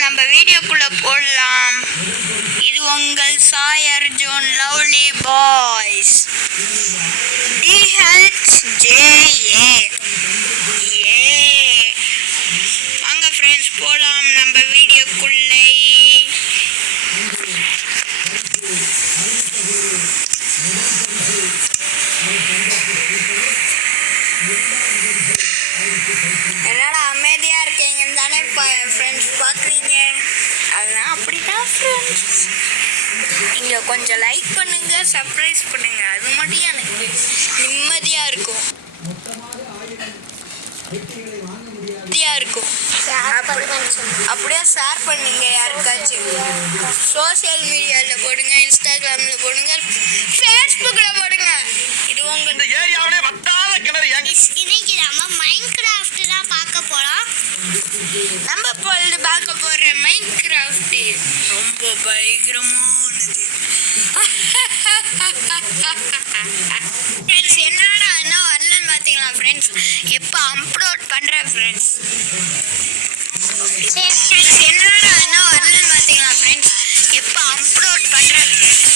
நம்ம வீடியோக்குள்ள போடலாம். இது உங்கள் Sai Arjun lovely boys DHJA. வாங்க ஃப்ரெண்ட்ஸ் போலாம் நம்ம வீடியோக்குள்ளே. என்னடா அமைதியா இருக்கீங்கன்னு தானே ஃப்ரெண்ட்ஸ் பார்க்குறீங்க. அதெல்லாம் அப்படிதான் ஃப்ரெண்ட்ஸ். நீங்கள் கொஞ்சம் லைக் பண்ணுங்க, சப்ஸ்கிரைப் பண்ணுங்க. அது மட்டும் எனக்கு நிம்மதியாக இருக்கும். அப்படியே ஷேர் பண்ணுங்க யாருக்காச்சும். சோசியல் மீடியாவில் போடுங்க, இன்ஸ்டாகிராமில் போடுங்க, ஃபேஸ்புக்கில் போடுங்க. இது உங்கள் ஏரியாவிலே வட்டாத கிணறு. இன்னைக்கு நம்ம மைன்கிராஃப்ட் தான் பார்க்க போகிறோம். நம்ம பொழுது பார்க்க போகிற மைன்கிராஃப்ட் ரொம்ப பயங்கரமானது. ஃப்ரெண்ட்ஸ் என்னடா என்ன வரலன்னு பார்த்தீங்களா ஃப்ரெண்ட்ஸ்? எப்போ அப்லோட் பண்ணுறேன் ஃப்ரெண்ட்ஸ். என்னடா என்ன வரலன்னு பார்த்தீங்களா ஃப்ரெண்ட்ஸ்? எப்போ அப்லோட் பண்ணுறேன் ஃப்ரெண்ட்ஸ்.